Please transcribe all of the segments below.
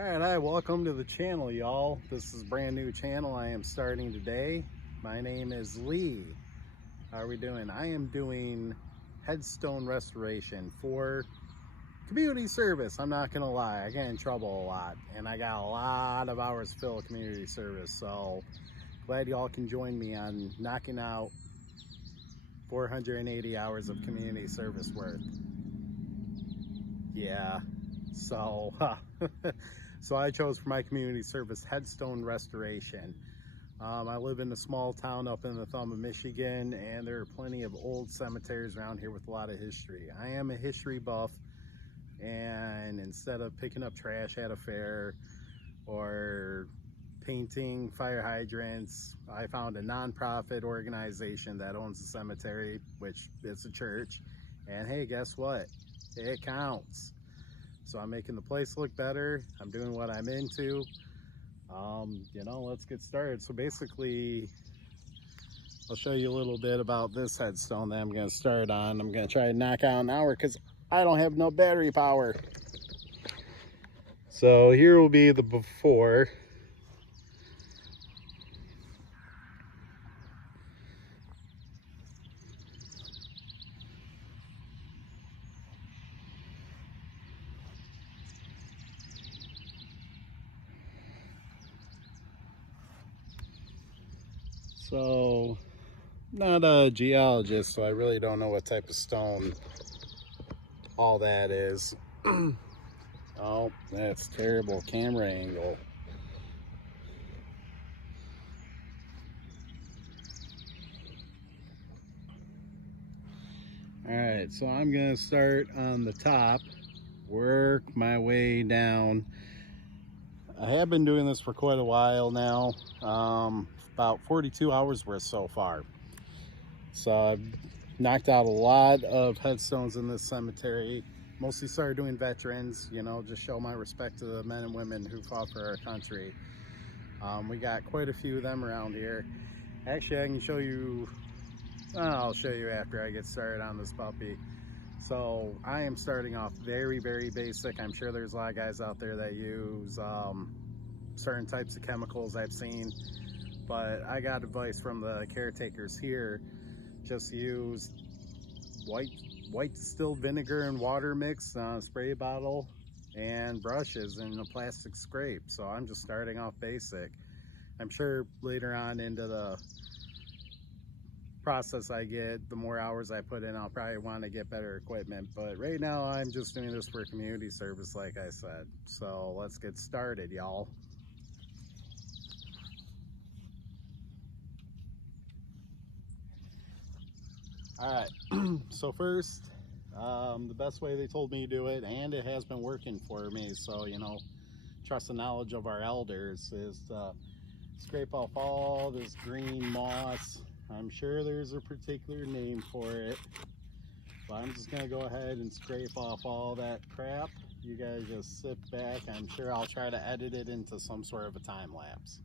Hi, welcome to the channel, y'all. This is a brand new channel I am starting today. My name is Lee. How are we doing? I am doing headstone restoration for community service. I'm not gonna lie, I get in trouble a lot and I got a lot of hours filled with community service, so glad y'all can join me on knocking out 480 hours of community service worth. Yeah, so so I chose for my community service headstone restoration. I live in a small town up in the thumb of Michigan, and there are plenty of old cemeteries around here with a lot of history. I am a history buff, and instead of picking up trash at a fair or painting fire hydrants, I found a nonprofit organization that owns the cemetery, which is a church, and hey, guess what? It counts. So I'm making the place look better. I'm doing what I'm into. Let's get started. So basically, I'll show you a little bit about this headstone that I'm going to start on. I'm going to try to knock out an hour because I don't have no battery power. So here will be the before. So, not a geologist, so I really don't know what type of stone all that is. Oh, that's terrible camera angle. All right, so I'm gonna start on the top, work my way down. I have been doing this for quite a while now, about 42 hours worth so far. So I've knocked out a lot of headstones in this cemetery. Mostly started doing veterans, just show my respect to the men and women who fought for our country. We got quite a few of them around here. Actually, I can show you, I'll show you after I get started on this puppy. So I am starting off very, very basic. I'm sure there's a lot of guys out there that use certain types of chemicals I've seen, but I got advice from the caretakers here. Just use white distilled vinegar and water mix, spray bottle, and brushes and a plastic scrape. So I'm just starting off basic. I'm sure later on into the process I get, the more hours I put in, I'll probably want to get better equipment, but right now I'm just doing this for community service, like I said. So let's get started, y'all. All right, so first, the best way they told me to do it, and it has been working for me, so trust the knowledge of our elders, is scrape off all this green moss. I'm sure there's a particular name for it, but I'm just gonna go ahead and scrape off all that crap. You guys just sit back. I'm sure I'll try to edit it into some sort of a time lapse.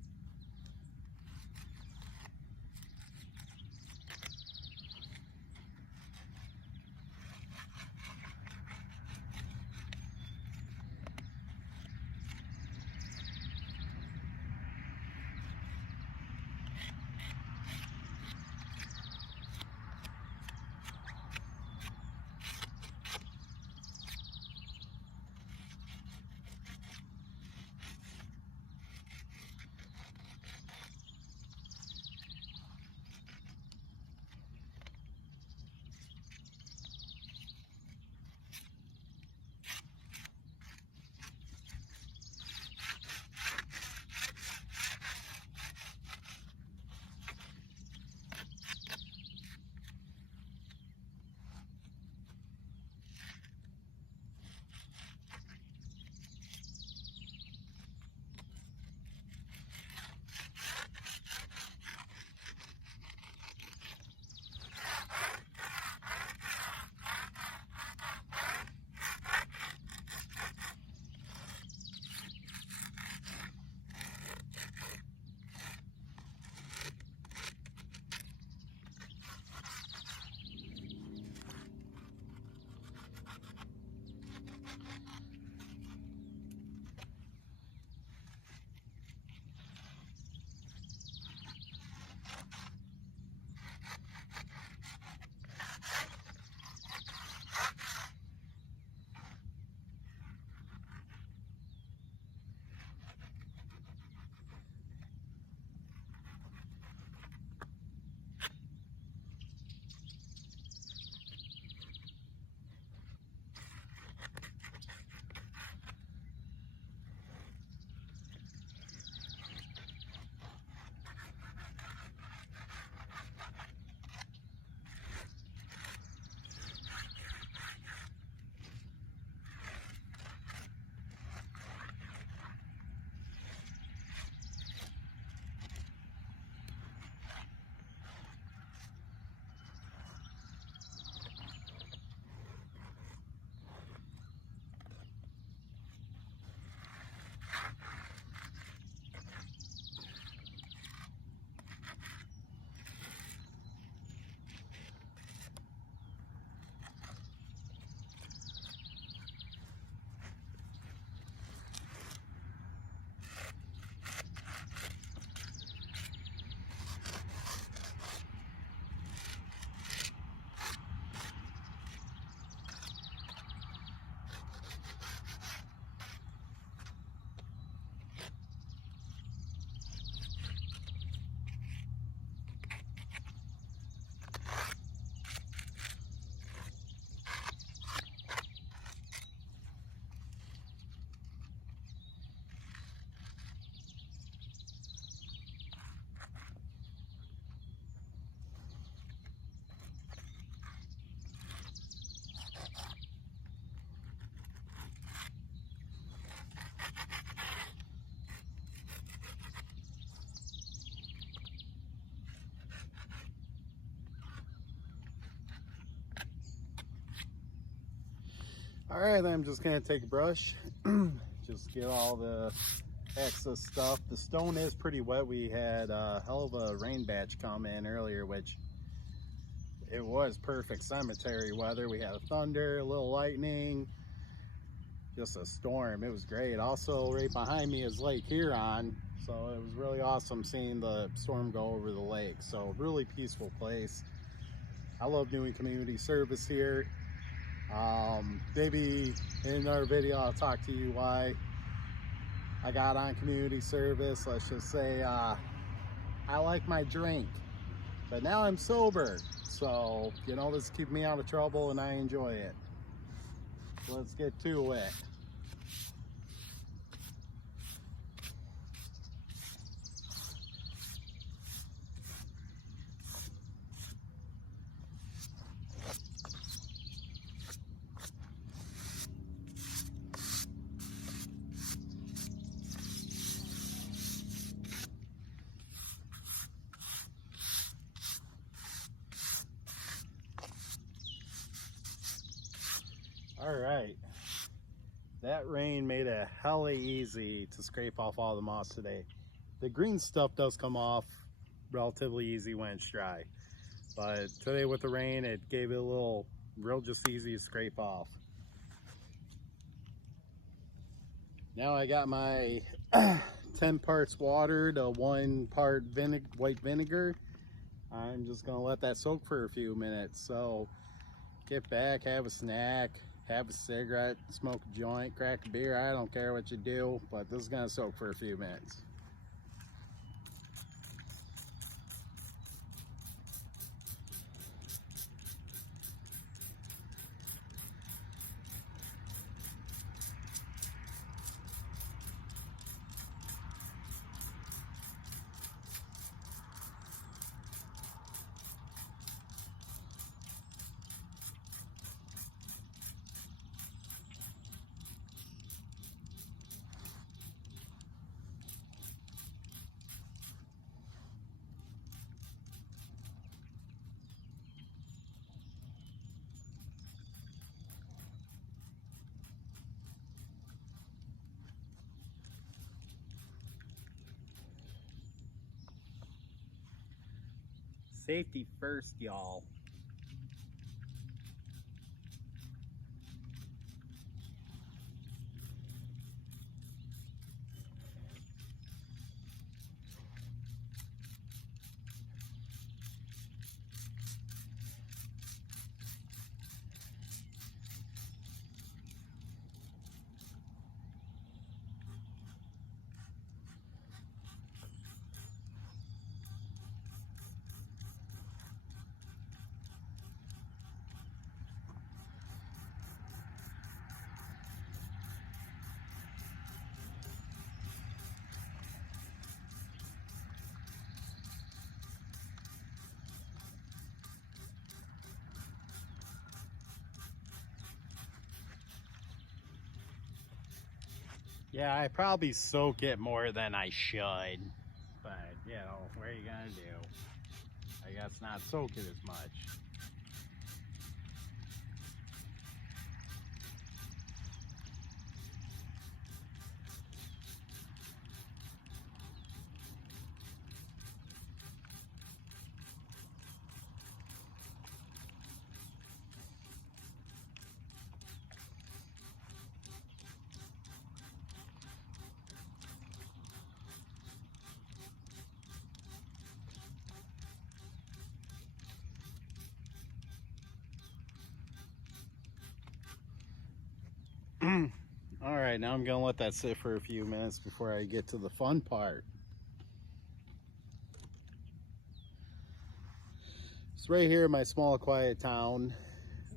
All right, I'm just gonna take a brush, just get all the excess stuff. The stone is pretty wet. We had a hell of a rain batch come in earlier, which it was perfect cemetery weather. We had thunder, a little lightning, just a storm. It was great. Also, right behind me is Lake Huron, so it was really awesome seeing the storm go over the lake. So really peaceful place. I love doing community service here. Maybe in another video I'll talk to you why I got on community service. Let's just say I like my drink, but now I'm sober, so you know, this keeps me out of trouble and I enjoy it. So let's get to it. All right, that rain made it hella easy to scrape off all the moss today. The green stuff does come off relatively easy when it's dry, but today with the rain, it gave it a little real just easy to scrape off. Now I got my 10 parts water to 1 part white vinegar. I'm just gonna let that soak for a few minutes. So get back, have a snack, have a cigarette, smoke a joint, crack a beer. I don't care what you do, but this is gonna soak for a few minutes. Safety first, y'all. Yeah, I probably soak it more than I should, but you know, what are you gonna do? I guess not soak it as much. All right, now I'm gonna let that sit for a few minutes before I get to the fun part. It's right here in my small quiet town.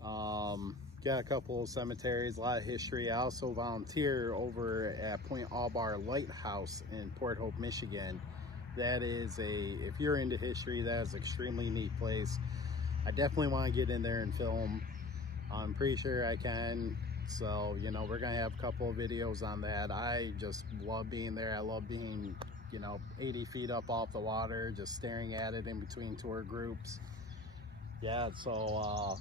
Got a couple of cemeteries, a lot of history. I also volunteer over at Point Aubar Lighthouse in Port Hope, Michigan. That is if you're into history, that is an extremely neat place. I definitely want to get in there and film. I'm pretty sure I can. So, you know, we're gonna have a couple of videos on that. I just love being there. I love being, you know, 80 feet up off the water, just staring at it in between tour groups. Yeah, so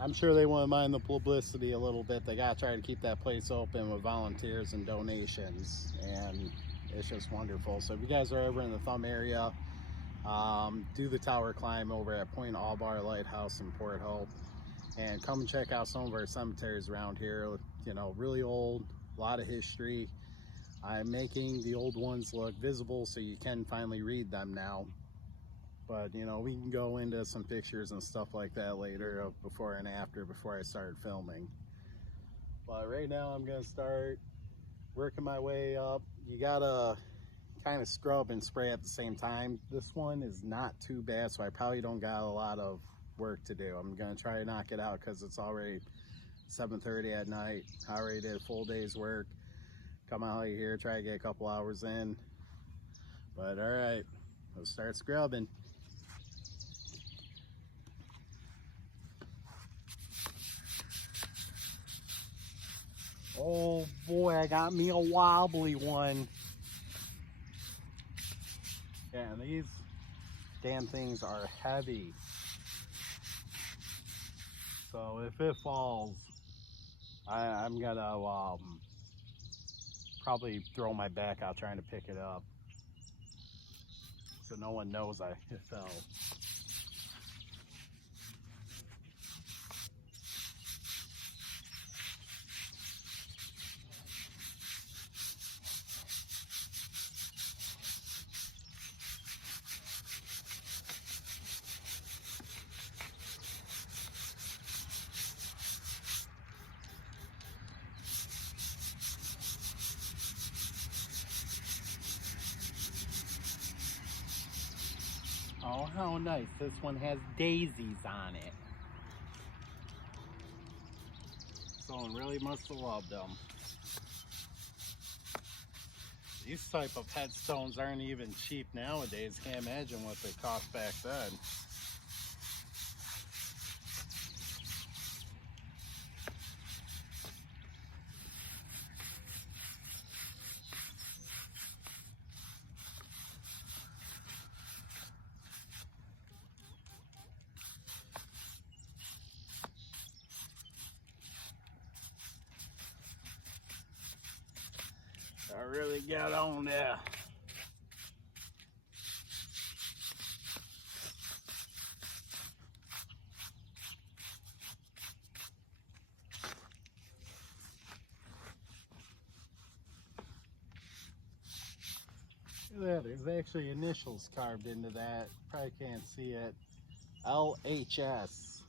I'm sure they wouldn't mind the publicity a little bit. They gotta try to keep that place open with volunteers and donations, and it's just wonderful. So if you guys are ever in the Thumb area, do the tower climb over at Point Allbar Lighthouse in Port Hope, and come and check out some of our cemeteries around here. You know, really old, a lot of history. I'm making the old ones look visible so you can finally read them now. But you know, we can go into some pictures and stuff like that later of before and after, before I start filming. But right now I'm gonna start working my way up. You gotta kind of scrub and spray at the same time. This one is not too bad, so I probably don't got a lot of work to do. I'm gonna try to knock it out because it's already 7:30 at night. I already did a full day's work. Come out here, try to get a couple hours in. But all right, let's start scrubbing. Oh boy, I got me a wobbly one. Yeah, and these damn things are heavy. So if it falls, I'm gonna probably throw my back out trying to pick it up, so no one knows it fell. Oh, how nice. This one has daisies on it. Someone really must have loved them. These type of headstones aren't even cheap nowadays. Can't imagine what they cost back then. I really got on there. Look at that, there's actually initials carved into that. Probably can't see it. LHS.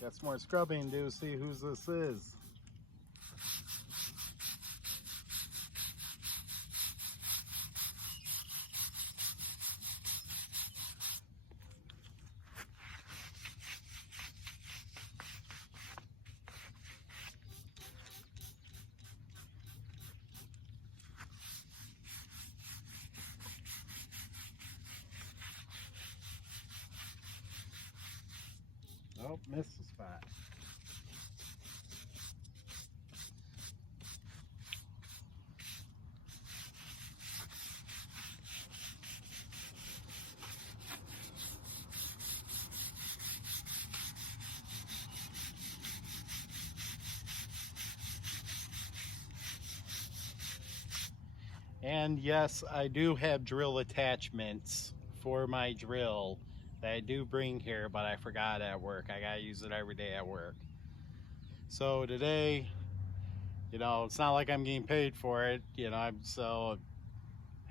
Got some more scrubbing to do, see whose this is. Oh, missed the spot. And yes, I do have drill attachments for my drill that I do bring here, but I forgot at work. I gotta use it every day at work. So today, you know, it's not like I'm getting paid for it, you know, so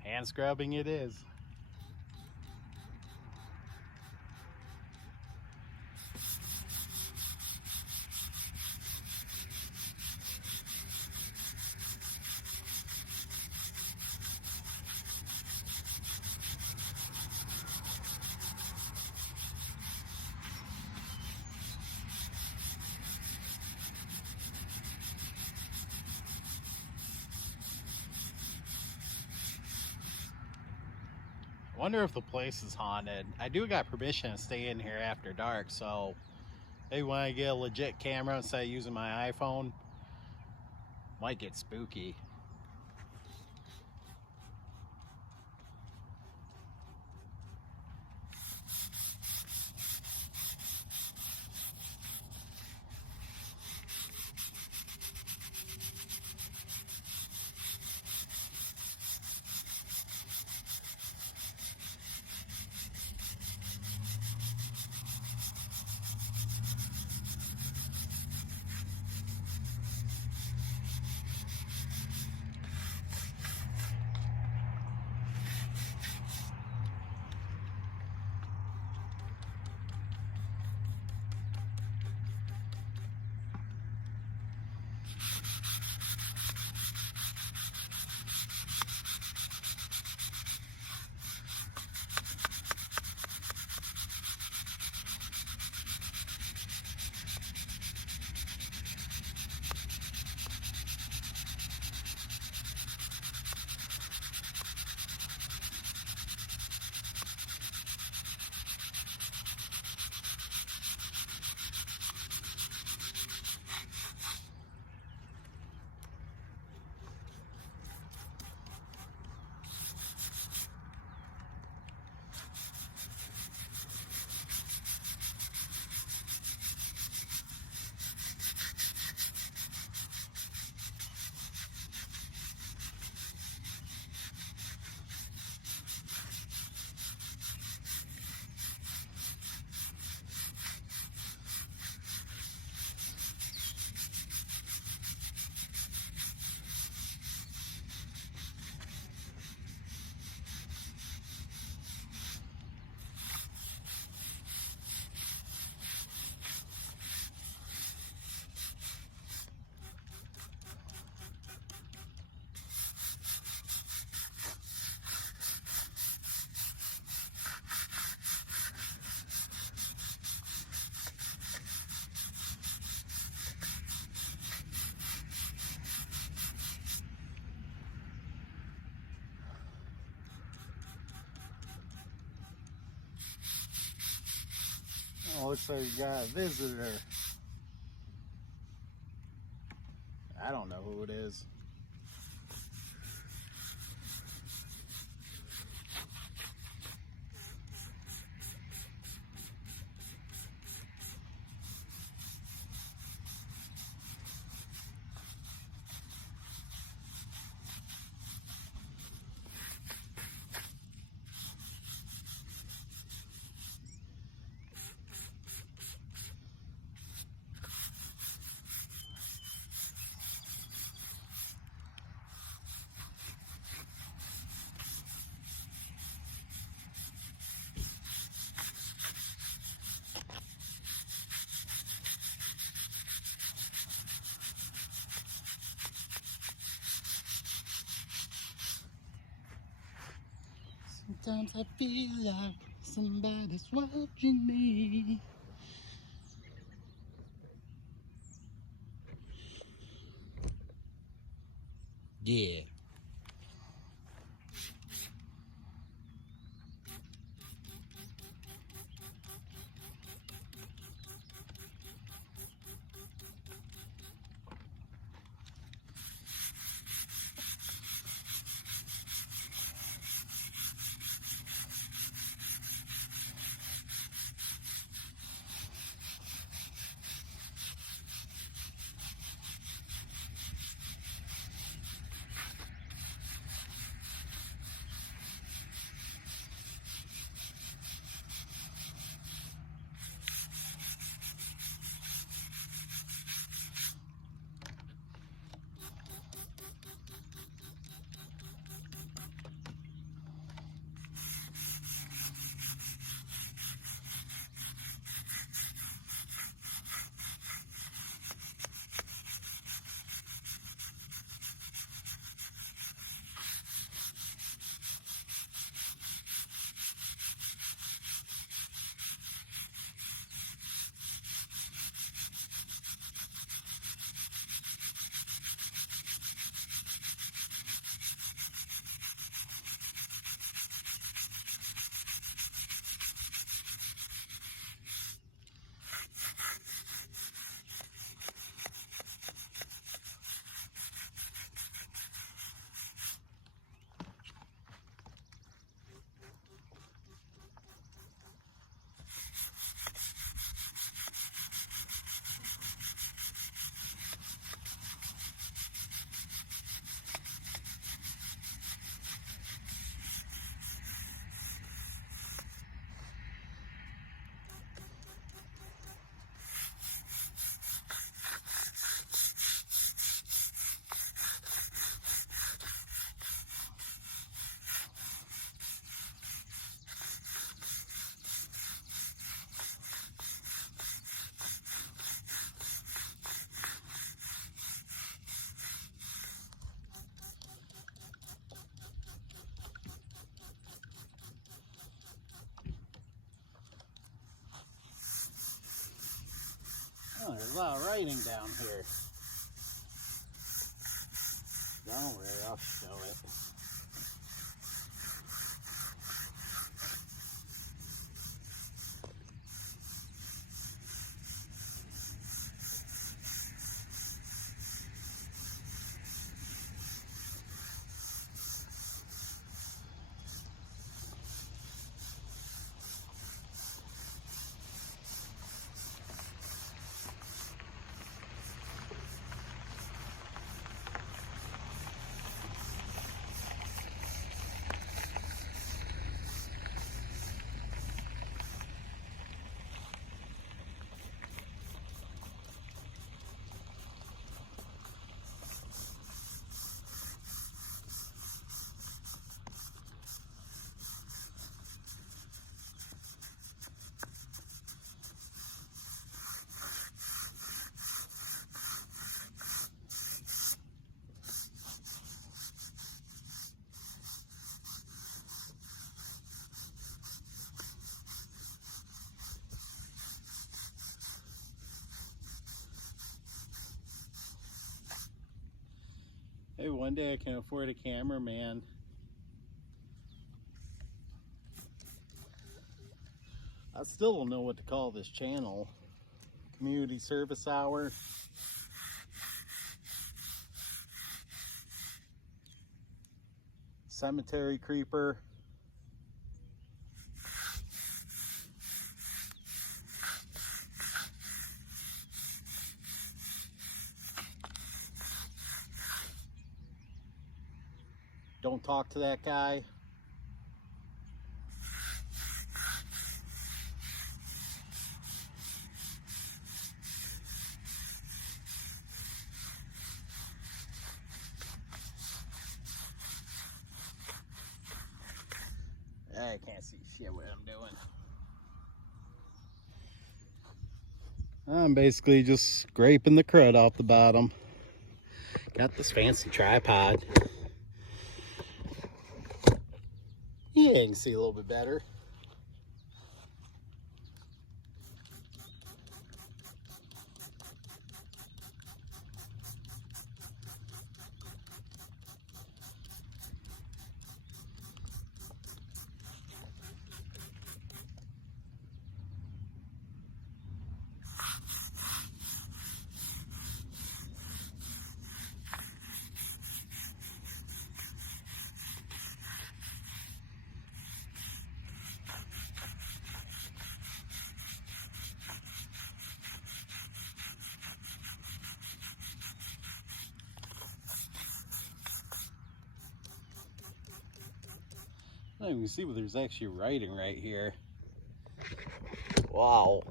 hand scrubbing it is. I wonder if the place is haunted. I do got permission to stay in here after dark, so maybe when I get a legit camera instead of using my iPhone, might get spooky. Oh, looks like we got a visitor. I don't know who it is. Sometimes I feel like somebody's watching me. Yeah. There's a lot of writing down here. Don't worry, I'll show it. Hey, one day I can afford a cameraman. I still don't know what to call this channel. Community service hour. Cemetery creeper. Don't talk to that guy. I can't see shit what I'm doing. I'm basically just scraping the crud off the bottom. Got this fancy tripod. Yeah, you can see a little bit better. I don't even see what there's actually writing right here. Wow.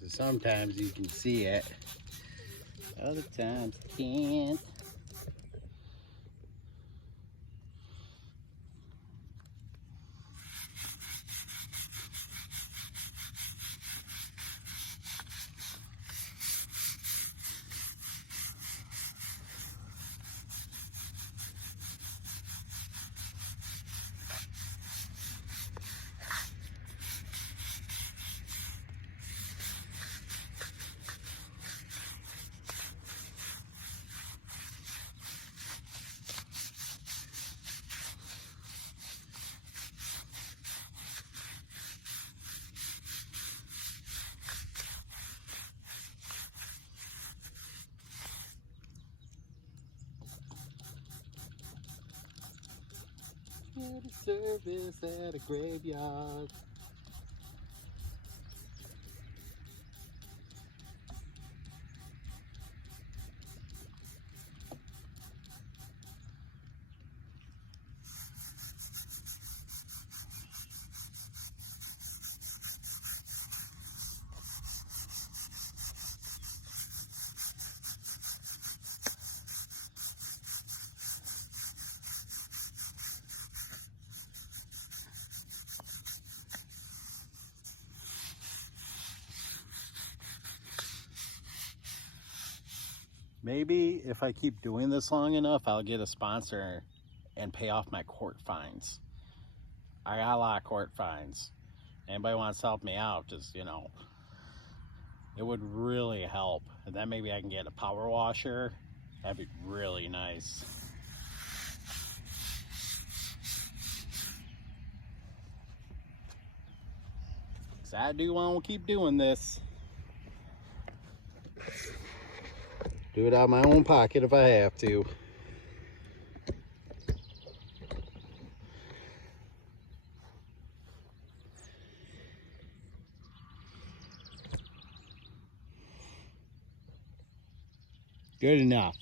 So sometimes you can see it. Other times you can't. Community service at a graveyard. Maybe if I keep doing this long enough, I'll get a sponsor and pay off my court fines. I got a lot of court fines. Anybody wants to help me out, just, you know, It would really help. And then maybe I can get a power washer. That'd be really nice. Because I do want to keep doing this. Do it out of my own pocket if I have to. Good enough.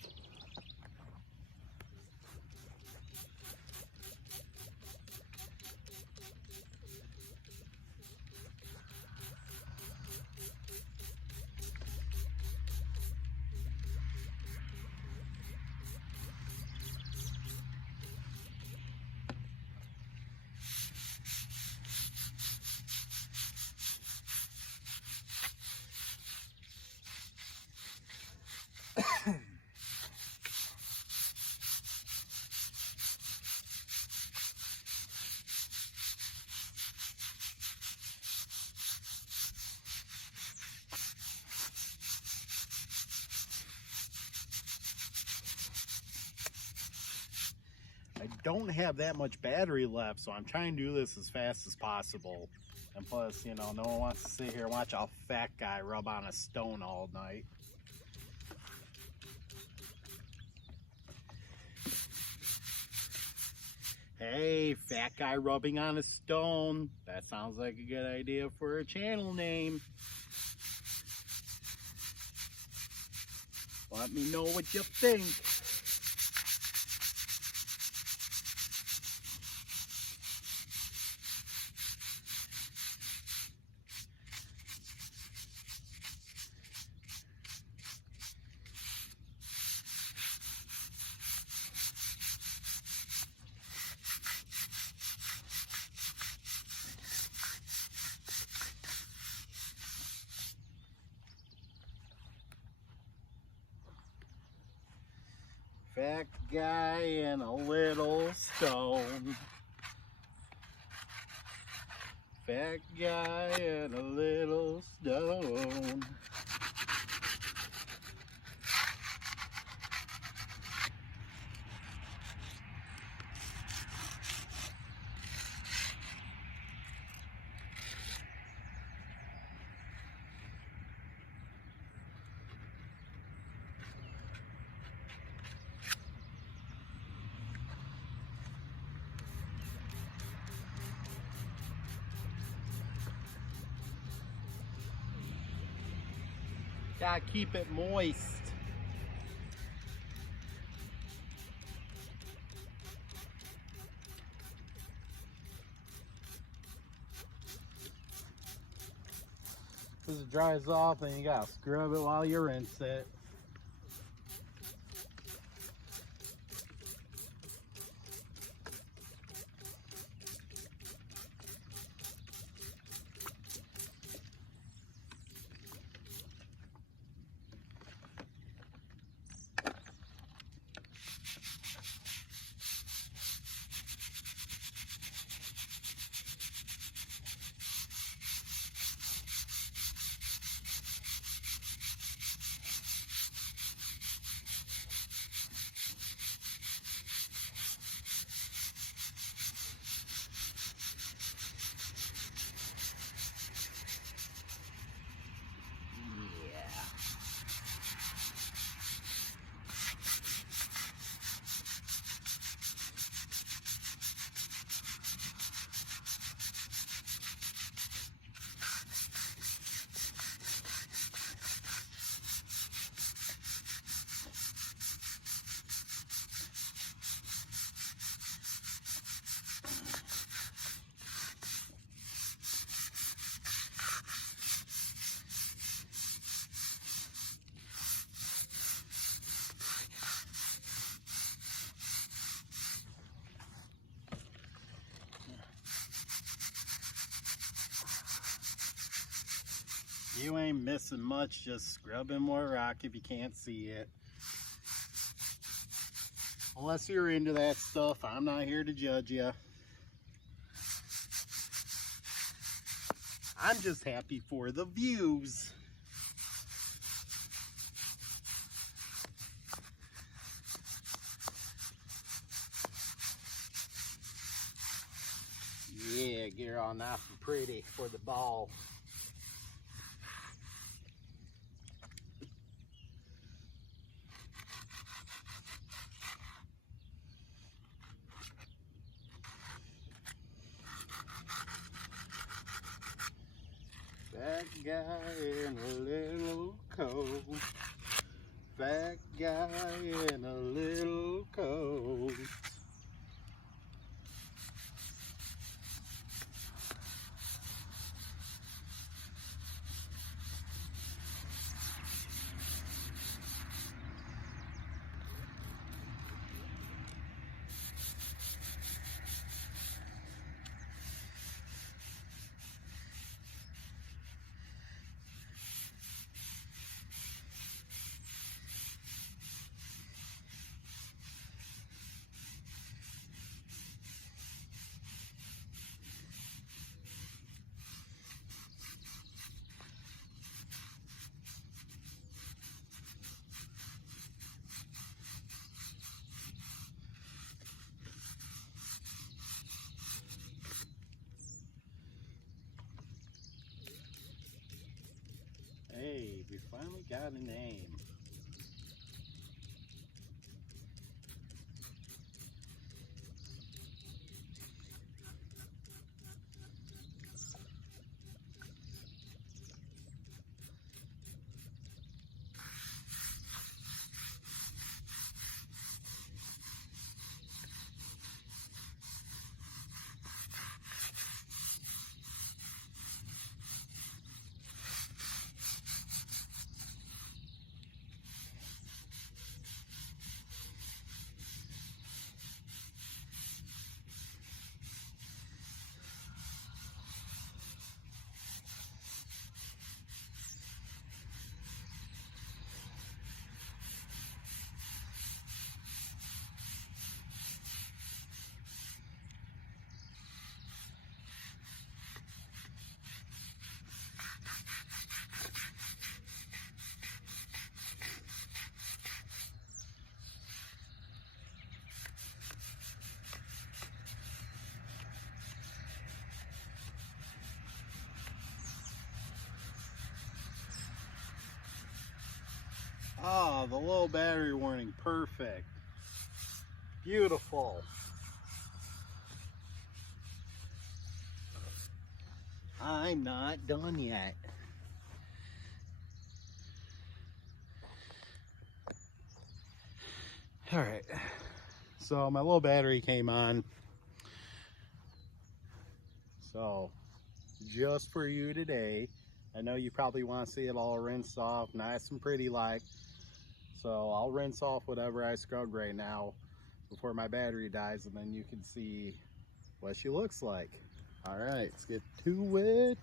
I don't have that much battery left, so I'm trying to do this as fast as possible. And plus, you know, no one wants to sit here and watch a fat guy rub on a stone all night. Hey, fat guy rubbing on a stone. That sounds like a good idea for a channel name. Let me know what you think. Fat guy and a little stone. Fat guy and a little stone. Gotta keep it moist. Because it dries off and you gotta scrub it while you rinse it. You ain't missing much, just scrubbing more rock if you can't see it. Unless you're into that stuff, I'm not here to judge you. I'm just happy for the views. they're all nice and pretty for the ball. Fat guy in a little coat. Fat guy in a little coat. Hey, we finally got a name. Oh, the low battery warning, perfect. Beautiful. I'm not done yet. All right, so my low battery came on. So just for you today, I know you probably want to see it all rinsed off, nice and pretty like. So I'll rinse off whatever I scrubbed right now before my battery dies, and then you can see what she looks like. All right, let's get to it.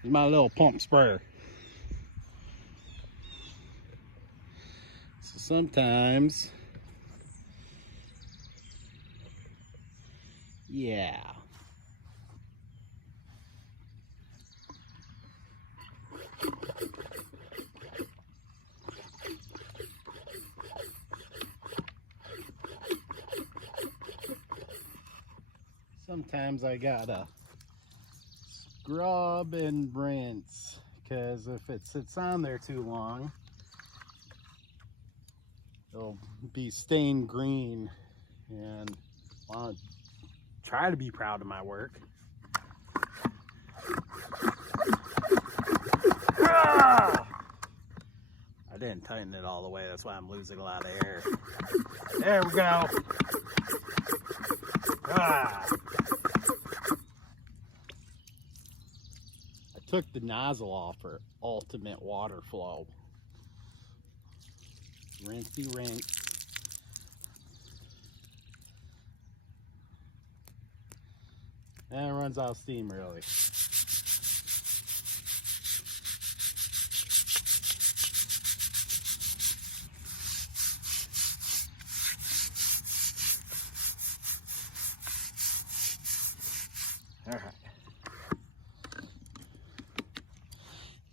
Here's my little pump sprayer. So sometimes, yeah. Sometimes I gotta scrub and rinse, because if it sits on there too long, it'll be stained green, and I want to try to be proud of my work. Ah! I didn't tighten it all the way, that's why I'm losing a lot of air. There we go. Ah! I took the nozzle off for ultimate water flow. Rinsey rinse. And it runs out of steam really. All right.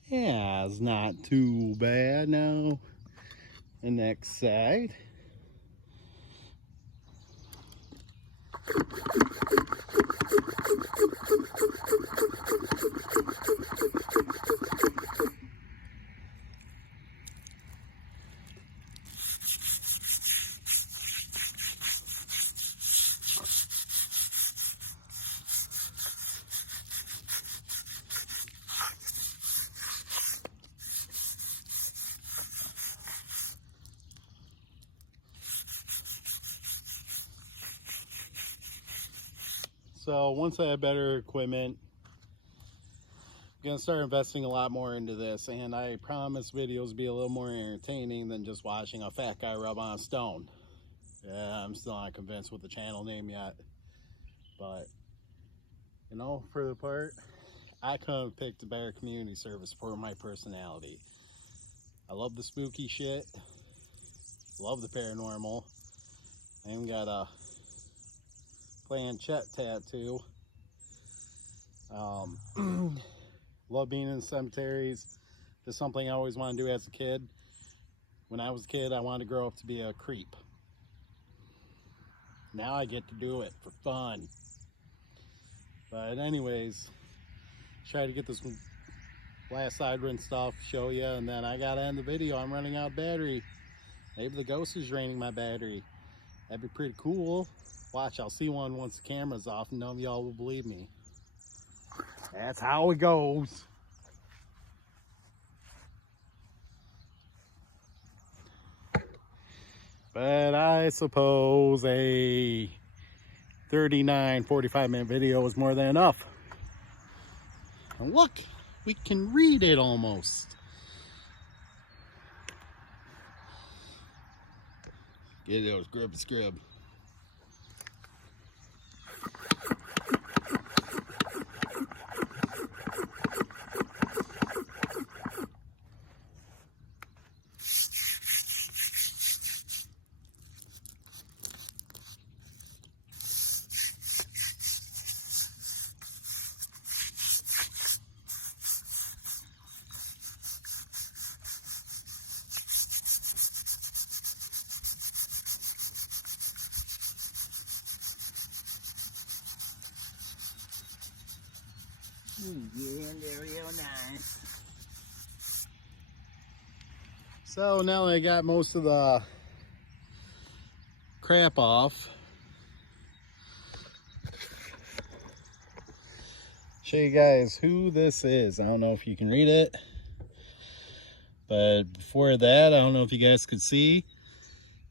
Yeah, it's not too bad now. The next side. So once I have better equipment, I'm gonna start investing a lot more into this, and I promise videos will be a little more entertaining than just watching a fat guy rub on a stone. Yeah, I'm still not convinced with the channel name yet, but you know, for the part, I couldn't have picked a better community service for my personality. I love the spooky shit, love the paranormal. I even got a Plan Chet tattoo. Love being in cemeteries. This is something I always wanted to do as a kid. When I was a kid, I wanted to grow up to be a creep. Now I get to do it for fun. But anyways, try to get this last side run stuff, show you, and then I gotta end the video. I'm running out of battery. Maybe the ghost is draining my battery. That'd be pretty cool. Watch, I'll see one once the camera's off, and none of y'all will believe me. That's how it goes. But I suppose a 45-minute video is more than enough. And look, we can read it almost. Get those scrub. Yeah, they're real nice. So now I got most of the crap off. Show you guys who this is. I don't know if you can read it, but before that, I don't know if you guys could see.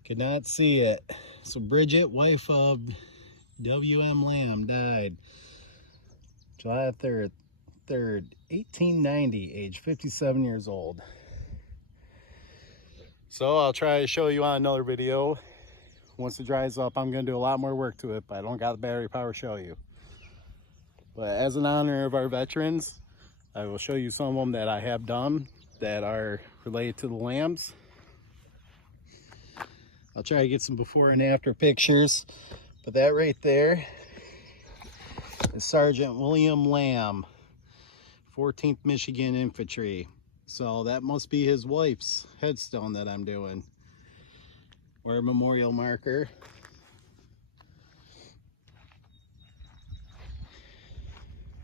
Could not see it. So Bridget, wife of W.M. Lamb, died July 3rd, 1890, age 57 years old. So I'll try to show you on another video. Once it dries up, I'm going to do a lot more work to it, but I don't got the battery power to show you. But as an honor of our veterans, I will show you some of them that I have done that are related to the lambs. I'll try to get some before and after pictures, but that right there is Sergeant William Lamb, 14th Michigan Infantry. So that must be his wife's headstone that I'm doing, or a memorial marker.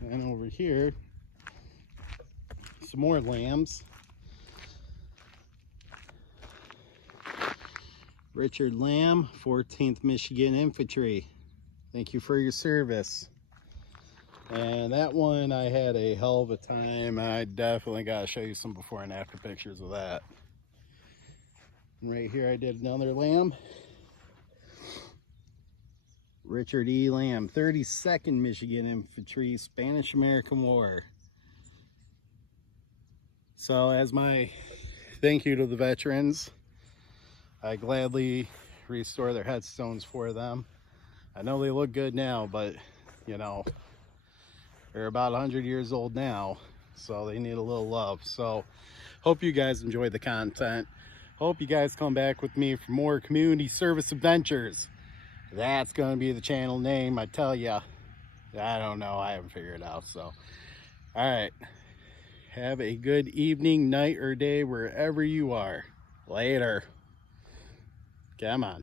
And over here, some more lambs. Richard Lamb, 14th Michigan Infantry. Thank you for your service. And that one, I had a hell of a time. I definitely got to show you some before and after pictures of that. And right here, I did another lamb. Richard E. Lamb, 32nd Michigan Infantry, Spanish-American War. So as my thank you to the veterans, I gladly restore their headstones for them. I know they look good now, but you know, they're about 100 years old now, so they need a little love. So hope you guys enjoyed the content. Hope you guys come back with me for more community service adventures. That's going to be the channel name, I tell ya. I don't know, I haven't figured it out. So all right, have a good evening, night, or day wherever you are. Later. Come on.